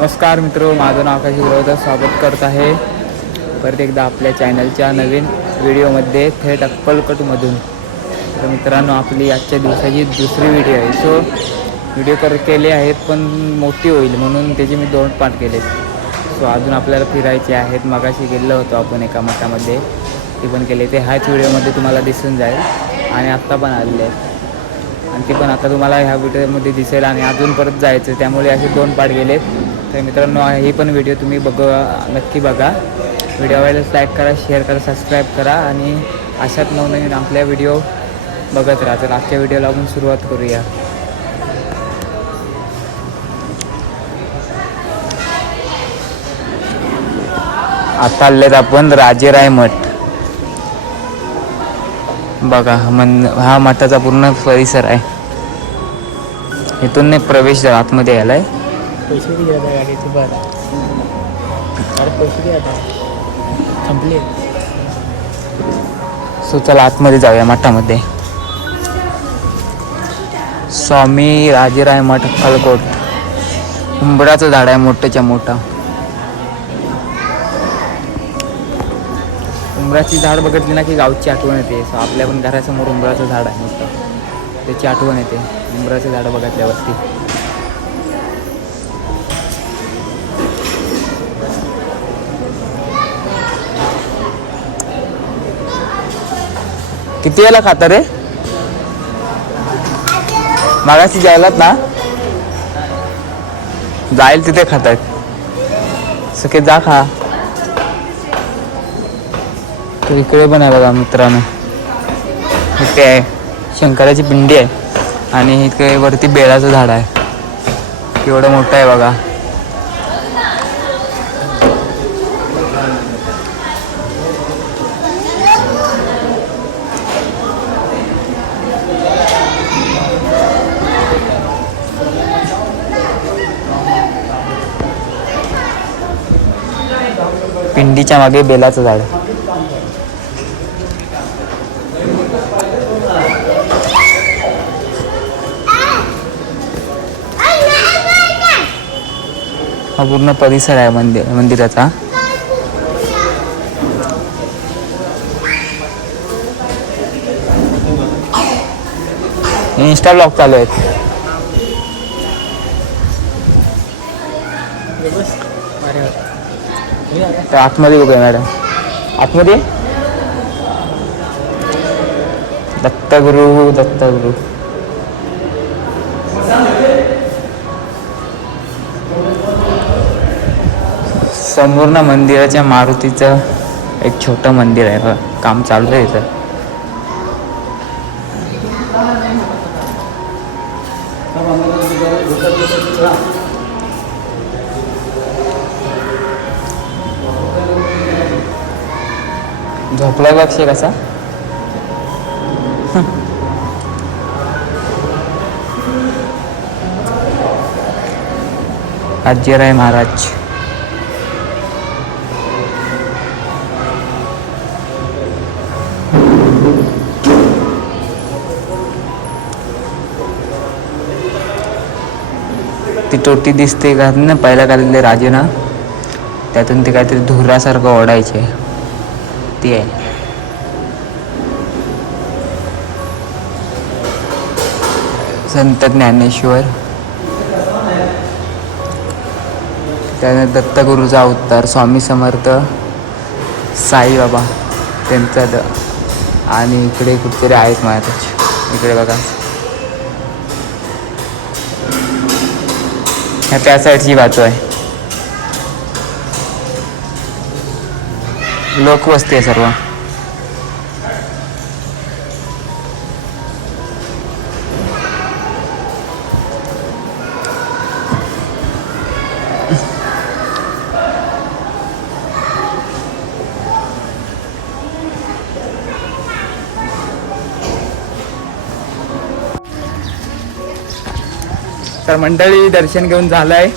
नमस्कार मित्र माझं नाव आकाश विरोधात स्वागत करत आहे. परत एकदा आपल्या चॅनलच्या नवीन व्हिडिओमध्ये थेट अक्कलकटमधून. तर मित्रांनो आपली आजच्या दिवसाची दुसरी व्हिडिओ आहे. सो व्हिडिओ कर केले आहेत पण मोठी होईल म्हणून त्याचे मी दोन पार्ट केले सो अजून आपल्याला फिरायचे आहेत. मगाशी गेलो होतो आपण एका मठामध्ये. ते पण केले ते. ह्याच व्हिडिओमध्ये तुम्हाला दिसून जाईल. आणि आत्ता पण आलेले आहेत. आणि ते पण आता तुम्हाला ह्या व्हिडिओमध्ये दिसेल. आणि अजून परत जायचं त्यामुळे असे दोन पार्ट गेलेत. तर मित्रांनो हे पण व्हिडिओ तुम्ही बघ नक्की बघा. व्हिडिओ आवडल्यास लाईक करा शेअर करा सबस्क्राईब करा आणि अशात नवनवीन आपल्या व्हिडिओ बघत राहा. तर आजच्या व्हिडिओला आपण सुरुवात करूया. आता आलेत आपण राजेराय मठ बघा मन हा मठाचा पूर्ण परिसर आहे. इथून नाही प्रवेश आतमध्ये यायलाय पैसे किती आता गाडीचे बरं. अरे पैसे किती आता. संपले. सो चला आतमध्ये जाऊया मठामध्ये. स्वामी राजेराय मठ अक्कलकोट. उंबराचं झाड आहे मोठ्याच्या मोठा. उंबराची झाड बघितली ना की गावची आठवण येते. सो आपल्या पण घरासमोर उंबराचं झाड आहे मोठं. त्याची आठवण येते उंबराचं झाड बघितल्यावरती. किती वेळा खाता रे? मागाशी जेवलात ना जाईल तिथे खातात सके जा खा. तर इकडे पण आहे बघा मित्रांनो. इथे आहे शंकराची पिंडी आहे आणि इथे वरती बेळाचं झाड आहे. केवढं मोठं आहे बघा. पिंडीच्या मागे बेलाचं झाड. हा पूर्ण परिसर आहे मंदिर मंदिराचा. इंस्टा ब्लॉग चालू आहेत. तर आतमध्ये बघूया मॅडम. आतमध्ये? दत्तगुरु दत्तगुरु. संपूर्ण मंदिराच्या मारुतीचं एक छोटं मंदिर आहे बघा. काम चालू आहे इथं. झोपलाय बघशे कसा? आजीराय महाराज. ती टोटी दिसते का? ना पहिल्या काढलेले राजे ना? त्यातून ते काहीतरी धुरासारखं ओढायचे. ती आहे. संत ज्ञानेश्वर त्यानंतर दत्तगुरूचा अवतार स्वामी समर्थ साईबाबा त्यांचा द आणि इकडे कुठेतरी आहेत महाराज. इकडे बघा. ह्या त्या साईडची बाजू आहे. लोकवस्ती आहे सर्व. तर मंडळी दर्शन घेऊन झालं आहे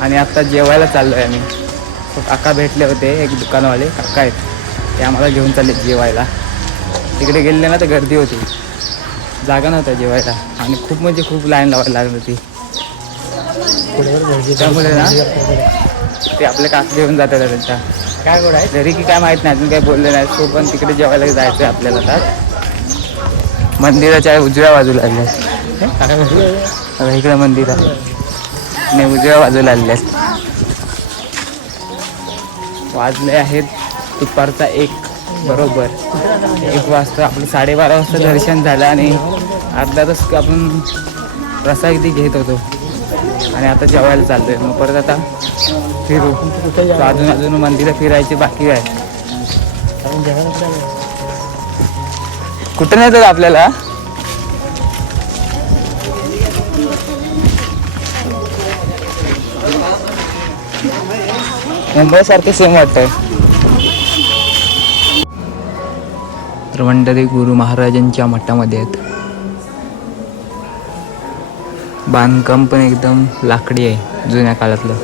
आणि आता जेवायला चाललो आहे आम्ही काका भेटले होते एक दुकानवाले काका आहेत. ते आम्हाला घेऊन चालले जेवायला. तिकडे गेले ना तर गर्दी होती. जागा नव्हता जेवायला. आणि खूप म्हणजे खूप लाईन लावायला लागली होती. त्यामुळे ना? ते आपले काकडे घेऊन जातात त्यांच्या काय गोड आहे? घरी की काय माहीत नाही अजून काही बोलले नाही. तो पण तिकडे जेवायला जायचं आहे आपल्याला आता. मंदिराच्या उजव्या बाजूला आले इकडे मंदिर आहे. उजव्या बाजूला आहेत. वाजले आहेत दुपारचा एक बरोबर. एक वाजता आपलं साडेबारा वाजता दर्शन झालं आणि अर्धा तास आपण प्रसाद घेत होतो. आणि आता जेवायला चाललोय. मग परत आता फिरू. अजून अजून मंदिरं फिरायची बाकी आहे. कुठे कुठं नाही तर आपल्याला? मुंबईसारखं सेम वाटतंय. तर मंडळी गुरु महाराजांच्या मठामध्ये आहेत. बांधकाम पण एकदम लाकडी आहे जुन्या काळातलं.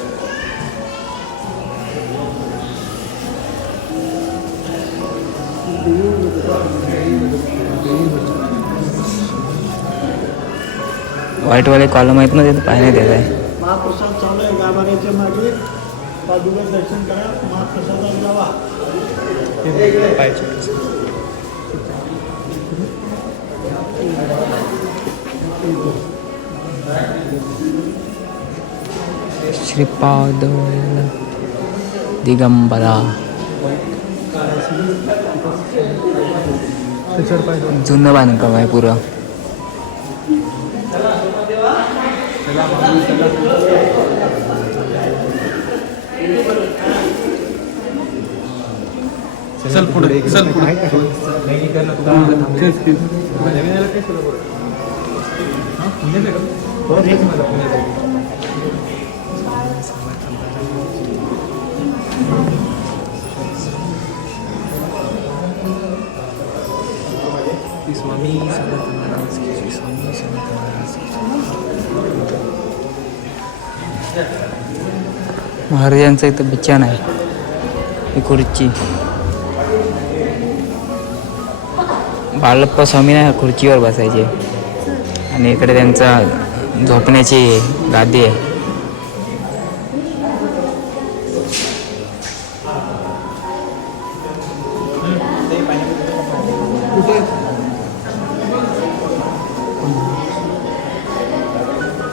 व्हाईटवाले कॉलम आहेत ना ते पाहण्यात येत आहे. महाप्रसाद चालू आहे गाभाऱ्याच्या मागे. पादुका दर्शन करा महाप्रसादाला जावा. श्रीपाद दिगंबरा जुनं बांधकाम आहे पुरं चल पुढे. चल पुढे महाराजांचं इथं बिचान आहे. ही खुर्ची. बाळप्पा स्वामी ना खुर्चीवर बसायचे. आणि इकडे त्यांचा झोपण्याची गादी आहे.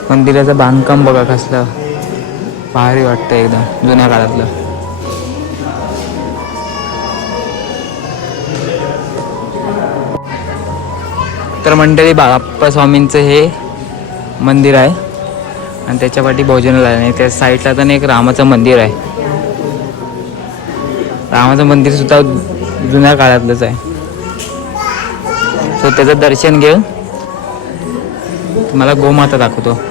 मंदिराचं बांधकाम बघा कसलं. भारी वाटतं एकदम जुन्या काळातलं. तर मंडळी बाप्पा स्वामींचं हे मंदिर आहे. आणि त्याच्या पाठी भोजनालय आहे. आणि त्या साईडला तर एक रामाचं मंदिर आहे. रामाचं मंदिर सुद्धा जुन्या काळातलंच आहे. सो त्याचं दर्शन घेऊन तुम्हाला गोमाता दाखवतो.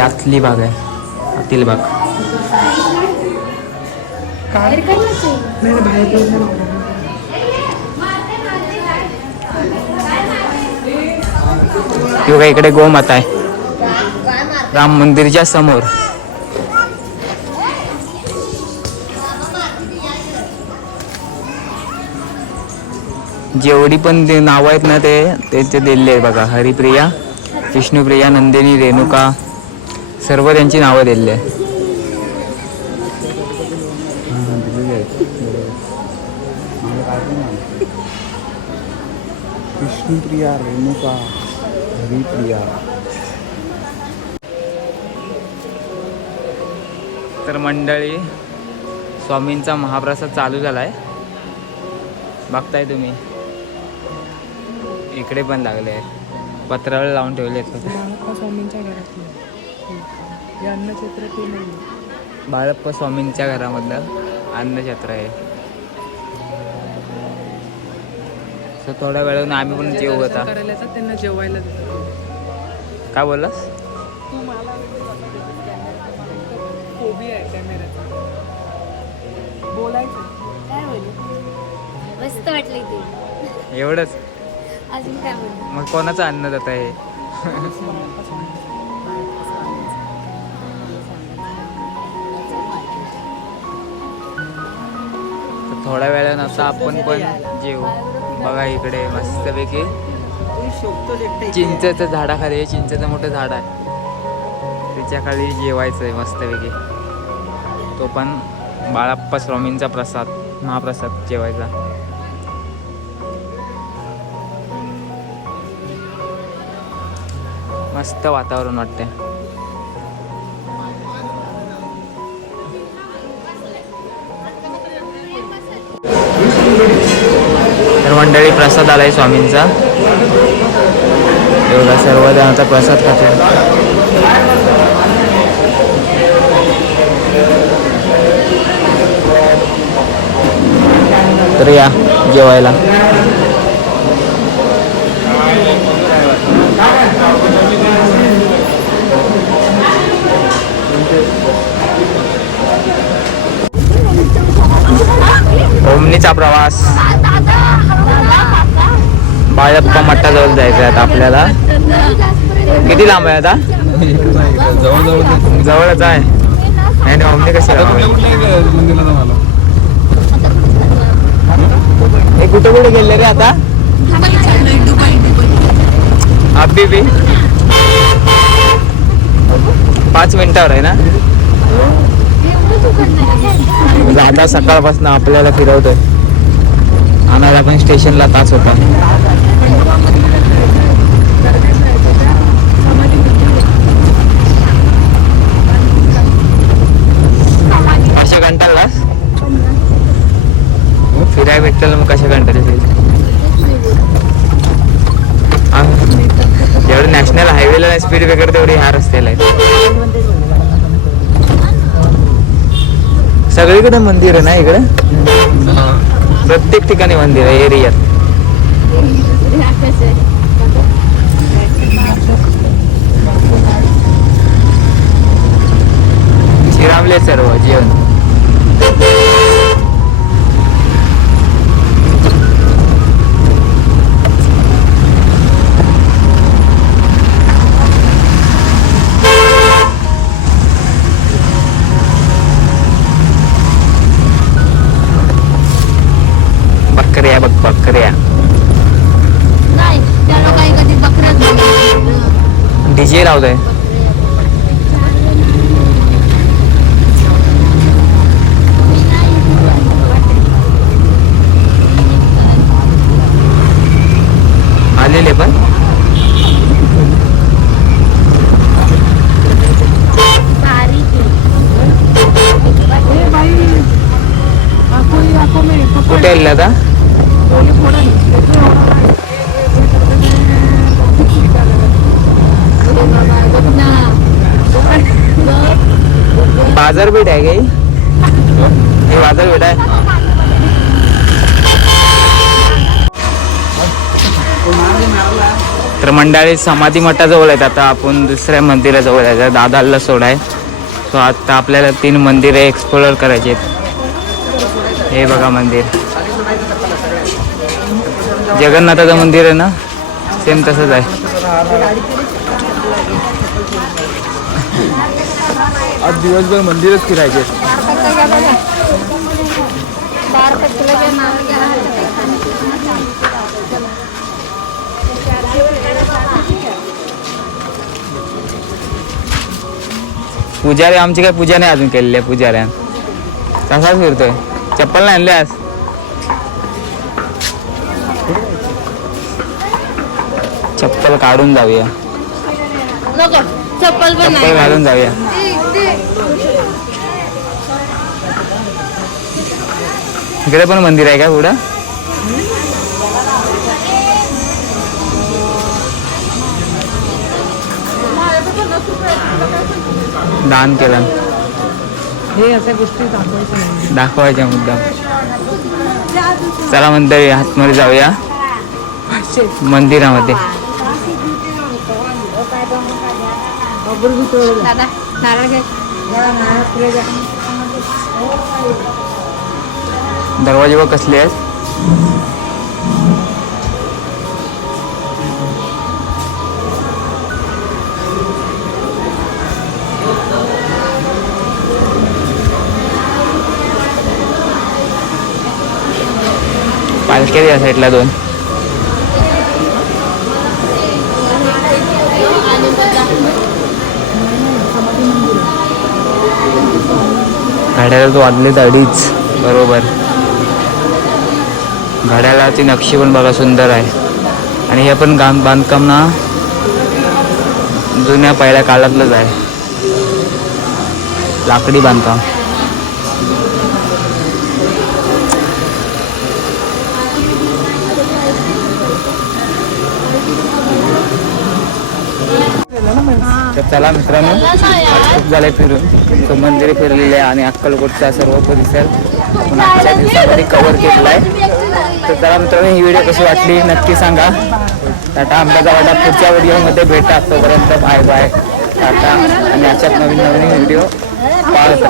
आतली भाग आहे. आतील भाग इकडे गोमाता आहे. राम मंदिरच्या समोर. जेवढी पण नावं आहेत ना ते त्यांचे दिलेले आहे बघा. हरिप्रिया विष्णुप्रिया नंदिनी रेणुका सर्व त्यांची नावं दिलेली आहे विष्णुप्रिया रेणुका हरिप्रिया. तर मंडळी स्वामींचा महाप्रसाद चालू झाला आहे बघताय तुम्ही. इकडे पण लागले आहे पत्रावर लावून ठेवले आहेत स्वामींच्या घरातलं हे अन्नक्षेत्र ते नाही. बाळप्पा स्वामींच्या घरामधलं अन्नछत्र आहे. सो थोड्या वेळानं आम्ही पण जेवू येतात त्यांना जेवायला काय बोललास? तू मला फोबी आहे कॅमेऱ्याचा. बोलायचं. काय बोलू? मस्त वाटलं ते. एवढंच? अजून काय बोलू? मग कोणाचं अन्नदात आहे? थोड्या वेळानं असं आपण पण जेऊ. बघा इकडे मस्तपैकी चिंचेचं झाडाखाली हे चिंचेचं मोठं झाड आहे. त्याच्याखाली जेवायचं आहे मस्तपैकी. तो पण बाळाप्पा स्वामींचा प्रसाद महाप्रसाद जेवायचा. मस्त वातावरण वाटते मंडळी प्रसाद आलाय स्वामींचा. एवढा सर्वजण प्रसाद खातो तर या जेवायला. ओमनीचा प्रवास. बाळप्पा मठाजवळ जायचं आहे आता आपल्याला. किती लांब आहे आता? जवळच आहे. नाही कशी आहे? हे कुठे कुठे गेले रे आता? अब्बी बी पाच मिनिटावर आहे ना? दादा सकाळपासून आपल्याला फिरवतोय. आणायला पण स्टेशनला तास होता कशा घंटाला फिराय मग कशा घंटाला जेवढं नॅशनल हायवेला स्पीड वगैरे तेवढी ह्या रस्त्याला आहे. सगळीकडे मंदिर आहे ना इकडे? प्रत्येक ठिकाणी मंदिर आहे एरियात. शिरामले सर्व जेवण. बकऱ्या. नाही कधी बकऱ्याच डीजे लावतोय आलेले पण. कुठे आले आता? बाजारपेठ आहे काही? हे बाजारपेठ आहे. तर मंडळी समाधी मठाजवळ आहेत. आता आपण दुसऱ्या मंदिराजवळ आहे. दादाला सोडाय. सो आता आपल्याला तीन मंदिरे एक्सप्लोअर करायची आहेत. हे बघा मंदिर. जगन्नाथाचं मंदिर आहे ना? सेम तसंच आहे. आज दिवसभर मंदिरच फिरायचे. पुजारी आमची काय पूजा नाही अजून केलेली आहे पुजाऱ्या तसाच फिरतोय? चप्पल नाही आणली आज. चप्पल काढून जाऊया. चप्पल चप्पल घालून जाऊया. इकडे पण मंदिर आहे का पुढं? दान केलं. हे अशा गोष्टी दाखवायच्या मुद्दा चला मंदिर आतमध्ये जाऊया. मंदिरामध्ये. दरवाजे बघ कसले आहेत. पालख्या या साईडला दोन. घड्याला तो वाजलेत अडीच बरोबर. घड्याळाची नक्षी पण बघा सुंदर आहे. आणि हे पण गाम बांधकाम ना जुन्या पहिल्या काळातलंच आहे. लाकडी बांधकाम तर चला मित्रांनो खूप झालंय फिरून. तो मंदिर फिरलेले आहे आणि अक्कलकोटचा सर्व परिसर आजच्या दिवसामध्ये कव्हर केलेला आहे. तर चला मित्रांनो ही व्हिडिओ कशी वाटली नक्की सांगा. टाटा आंब्याचा वाटा पुढच्या व्हिडिओमध्ये भेटा तोपर्यंत बाय बाय टाटा. आणि अशाच नवीन नवीन व्हिडिओ पाहत.